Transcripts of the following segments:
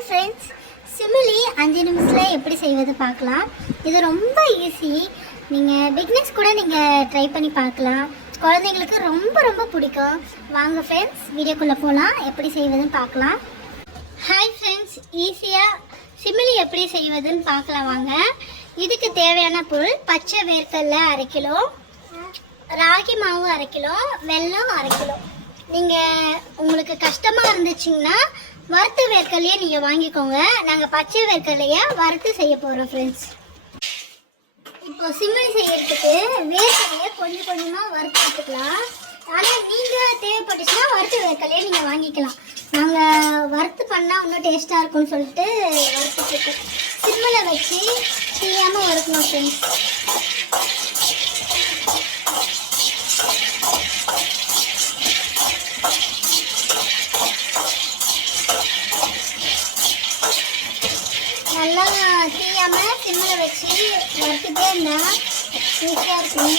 Hi friends, சிமிலி 5 நிமிஷத்தில் எப்படி செய்வது பார்க்கலாம். இது ரொம்ப ஈஸி. நீங்கள் பிக்னஸ் கூட நீங்கள் ட்ரை பண்ணி பார்க்கலாம். குழந்தைங்களுக்கு ரொம்ப ரொம்ப பிடிக்கும். வாங்க ஃப்ரெண்ட்ஸ், வீடியோக்குள்ளே போகலாம். எப்படி செய்வதுன்னு பார்க்கலாம். ஹாய் ஃப்ரெண்ட்ஸ், ஈஸியாக சிமிலி எப்படி செய்வதுன்னு பார்க்கலாம் வாங்க. இதுக்கு தேவையான பொருள்: பச்சை வேர்க்கடலை 1/2 கிலோ, ராகி மாவு 1/2 கிலோ, வெல்லம் 1/2 கிலோ. நீங்கள் உங்களுக்கு கஷ்டமாக இருந்துச்சிங்கன்னா வறுத்த வேர்க்கடலையே நீங்கள் வாங்கிக்கோங்க. நாங்கள் பச்சை வேர்க்கடலையை வறுத்து செய்ய போகிறோம் ஃப்ரெண்ட்ஸ். இப்போ சிமிலி செய்யறதுக்கு வேர்க்கடலையை கொஞ்சம் கொஞ்சமாக வறுத்து எடுத்துக்கலாம். ஆனால் நீங்கள் தேவைப்பட்டுச்சுன்னா வறுத்த வேர்க்கடலையை நீங்கள் வாங்கிக்கலாம். நாங்கள் வறுத்து பண்ணால் இன்னும் டேஸ்ட்டாக இருக்கும்னு சொல்லிட்டு வறுத்துட்ருக்கோம். சிம்மில் வச்சு தீயாமல் வறுக்கணும் ஃப்ரெண்ட்ஸ். நல்லா தீயாமல் சிம்மில் வச்சு வறுத்துட்டே இருந்தால் ஈஸியாக இருக்கும்.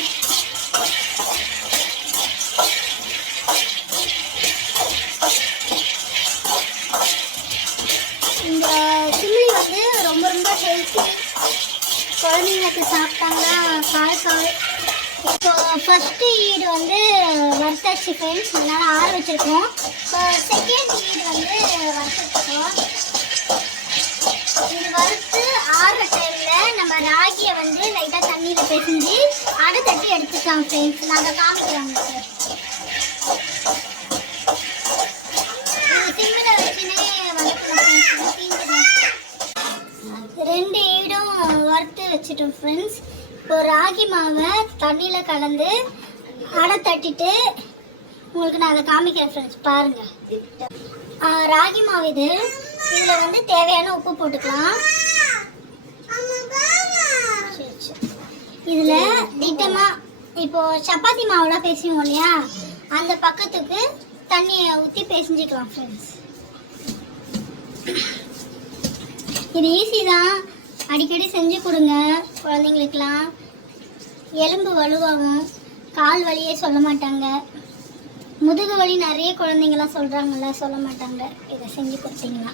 இந்த சிமிலி வந்து ரொம்ப ரொம்ப ஹெல்த்தி. குழந்தைங்களுக்கு சாப்பிட்டாங்கன்னா கால். இப்போ ஃபஸ்ட்டு ஈடு வந்து வறுத்தாச்சு ஃப்ரெண்ட்ஸ், அதனால் ஆற வச்சுருக்கோம். இப்போ செகண்ட் ஈடு வந்து வறுத்துருக்கோம். இது வறுத்து ஆறுற டைமில் நம்ம ராகியை வந்து லைட்டாக தண்ணியில் பிசைஞ்சு அடை தட்டி எடுத்துக்கலாம் ஃப்ரெண்ட்ஸ். நாங்கள் காமிக்கிறோம் சார். சிம்மில் வச்சுன்னே வறுக்கணும் ஃப்ரெண்ட்ஸ். 2 ஈடும் வறுத்து வச்சுட்டோம் ஃப்ரெண்ட்ஸ். இப்போ ராகி மாவை தண்ணியில் கலந்து அடை தட்டிட்டு உங்களுக்கு நான் அதை காமிக்கிறேன் ஃப்ரெண்ட்ஸ். பாருங்கள், ராகி மாவு இது. இதில் வந்து தேவையான உப்பு போட்டுக்கலாம். இதில் திட்டமாக இப்போது சப்பாத்தி மாவுலாம் பேசுவோம் இல்லையா, அந்த பக்கத்துக்கு தண்ணியை ஊற்றி பேசிஞ்சிக்கலாம் ஃப்ரெண்ட்ஸ். இது ஈஸி தான், அடிக்கடி செஞ்சு கொடுங்க குழந்தைங்களுக்கெலாம். எலும்பு வலுவாகும், கால் வலியே சொல்ல மாட்டாங்க. முதுகு வலி நிறைய குழந்தைங்களாம் சொல்கிறாங்கல்ல, சொல்ல மாட்டாங்க. இதை செஞ்சு கொடுத்தீங்கன்னா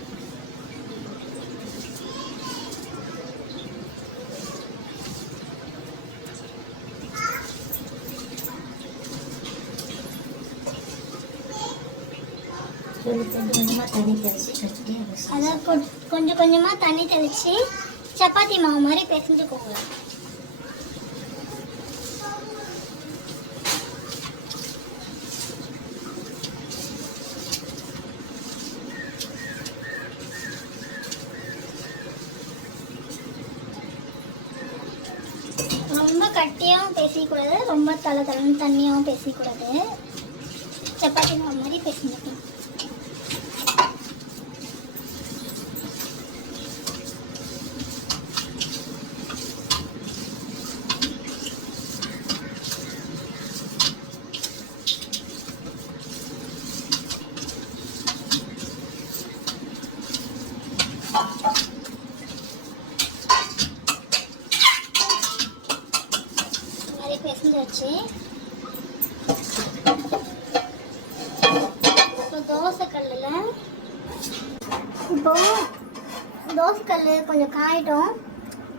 அதான் கொஞ்சம் கொஞ்சமாக தண்ணி தெளித்து சப்பாத்தி மாவு மாதிரி பிசைஞ்சுக்கோங்க. ரொம்ப கட்டியாகவும் பேசிக்கூடாது, ரொம்ப தளன்னு தண்ணியாகவும் பேசிக்கூடாது. சப்பாத்தி மாவு மாதிரி பேசிக்கணும். பேசிஞ்சாச்சு. இப்போ தோசைக்கல்லில் தோசைக்கல் கொஞ்சம் காயிட்டோம்.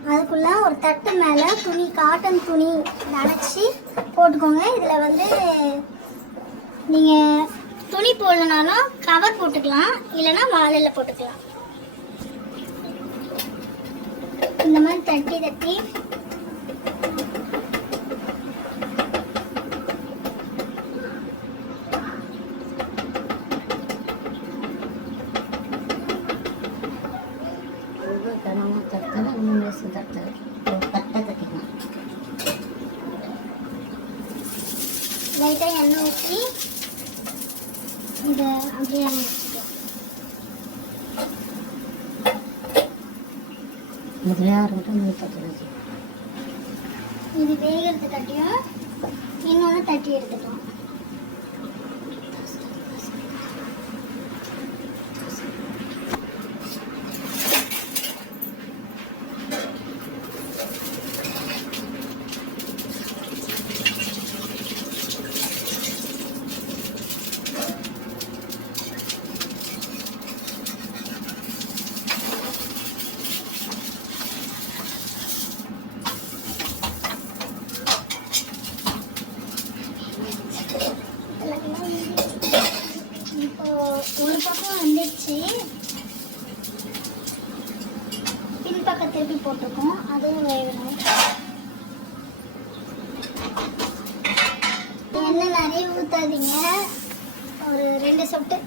அதுக்குள்ளே ஒரு தட்டு மேலே துணி, காட்டன் துணி நனைச்சி போட்டுக்கோங்க. இதில் வந்து நீங்கள் துணி போடலனாலும் கவர் போட்டுக்கலாம், இல்லைன்னா வாழையில் போட்டுக்கலாம். இந்த மாதிரி தட்டி தட்டி லைட்டாக எண்ணெய் ஊற்றி இதை அப்படியே இது வேகிறது தட்டியும் இன்னொன்று தட்டி எடுத்துக்கலாம். திருப்பி போட்டிருக்கோம், அதுவும் வேகணும். எண்ணெய் நிறைய ஊற்றாதீங்க, ஒரு 2 சொட்டு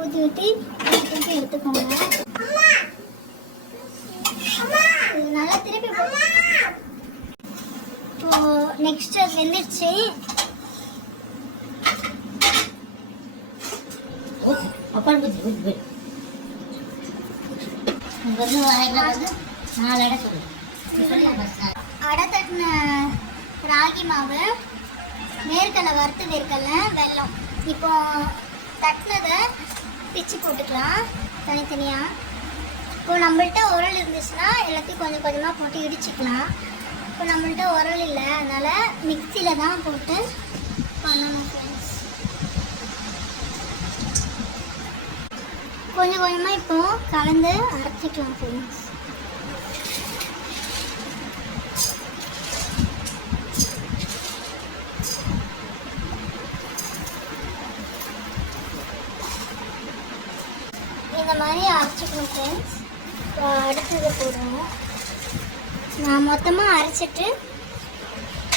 ஊற்றி திருப்பி எடுத்துக்கோங்க. இது நல்லா திருப்பி இப்போ நெக்ஸ்ட் அது வெந்துருச்சு. அடை தட்டின ராகி மாவு, வேர்க்கடலை, வறுத்து வேர்க்கடலை, வெல்லம். இப்போ தட்டினதை பிச்சு போட்டுக்கலாம் தனித்தனியாக. இப்போ நம்மள்ட்ட உரல் இருந்துச்சுன்னா எல்லாத்தையும் கொஞ்சம் கொஞ்சமாக போட்டு இடிச்சிக்கலாம். இப்போ நம்மள்ட்ட உரல் இல்லை, அதனால் மிக்சியில் தான் போட்டு பண்ணணும் ஃப்ரெண்ட்ஸ். கொஞ்சம் கொஞ்சமாக இப்போ கலந்து அரைச்சிக்கலாம் ஃப்ரெண்ட்ஸ். இந்த மாதிரி அரைச்சிக்கணும் ஃப்ரெண்ட்ஸ். இப்போ அடுத்தது போடுவோம். நான் மொத்தமாக அரைச்சிட்டு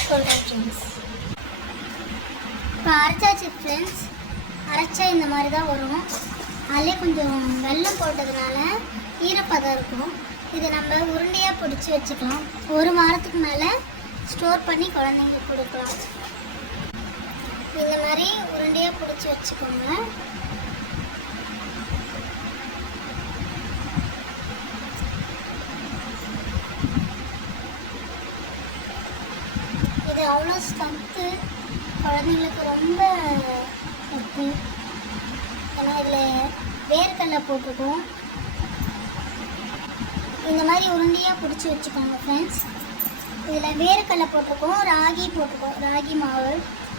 சொல்கிறேன் ஃப்ரெண்ட்ஸ். இப்போ அரைச்சாச்சு ஃப்ரெண்ட்ஸ். அரைச்சா இந்த மாதிரி தான் வரும். அதிலே கொஞ்சம் வெல்லம் போட்டதுனால ஈரப்பதம் இருக்கும். இது நம்ம உருண்டையாக பிடிச்சி வச்சுக்கலாம். 1 வாரத்துக்கு மேலே ஸ்டோர் பண்ணி குழந்தைங்களுக்கு கொடுக்கலாம். இந்த மாதிரி உருண்டையாக பிடிச்சி வச்சுக்கோங்க. இது அவ்வளோ சத்து, குழந்தைங்களுக்கு ரொம்ப சத்து. ஏன்னா இதில் வேர்க்கடலை போட்டிருக்கோம். இந்த மாதிரி உருண்டையாக பிடிச்சி வச்சுக்கோங்க ஃப்ரெண்ட்ஸ். இதில் வேர்க்கடலை போட்டிருக்கோம், ராகி போட்டிருக்கோம், ராகி மாவு.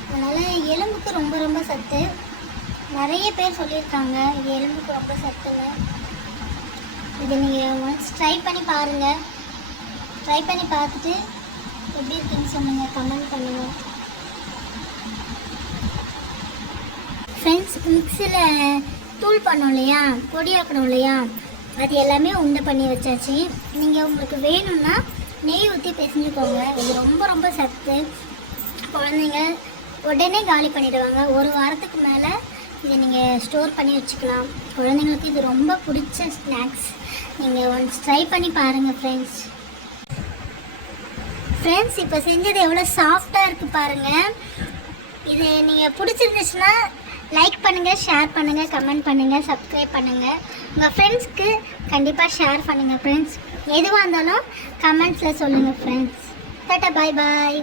அதனால் எலும்புக்கு ரொம்ப ரொம்ப சத்து. நிறைய பேர் சொல்லியிருக்காங்க இது எலும்புக்கு ரொம்ப சத்துன்னு. இது நீங்கள் ஒன்ஸ் ட்ரை பண்ணி பாருங்கள். ட்ரை பண்ணி பார்த்துட்டு எப்படி இருக்குன்னு சொல்லுங்கள், கமெண்ட் பண்ணுங்கள் ஃப்ரெண்ட்ஸ். மிக்ஸியில் தூள் பண்ணோம் இல்லையா, பொடியாக்கணும் இல்லையா, அது எல்லாமே உண்டை பண்ணி வச்சாச்சு. நீங்கள் உங்களுக்கு வேணும்னா நெய் ஊற்றி பிசைஞ்சுக்கோங்க. இது ரொம்ப ரொம்ப சத்து. குழந்தைங்க உடனே காலி பண்ணிவிடுவாங்க. 1 வாரத்துக்கு மேலே இதை நீங்கள் ஸ்டோர் பண்ணி வச்சுக்கலாம். குழந்தைங்களுக்கு இது ரொம்ப பிடிச்ச ஸ்நாக்ஸ். நீங்கள் ஒன்ஸ் ட்ரை பண்ணி பாருங்கள் ஃப்ரெண்ட்ஸ். ஃப்ரெண்ட்ஸ், இப்போ செஞ்சது எவ்வளோ சாஃப்டாக இருக்குது பாருங்கள். இது நீங்கள் பிடிச்சிருந்துச்சுன்னா லைக் பண்ணுங்கள், ஷேர் பண்ணுங்கள், கமெண்ட் பண்ணுங்கள், சப்ஸ்கிரைப் பண்ணுங்கள். உங்கள் ஃப்ரெண்ட்ஸ்க்கு கண்டிப்பாக ஷேர் பண்ணுங்கள் ஃப்ரெண்ட்ஸ். எதுவாக இருந்தாலும் கமெண்ட்ஸில் சொல்லுங்கள் ஃப்ரெண்ட்ஸ். டாட்டா, பாய் பாய்.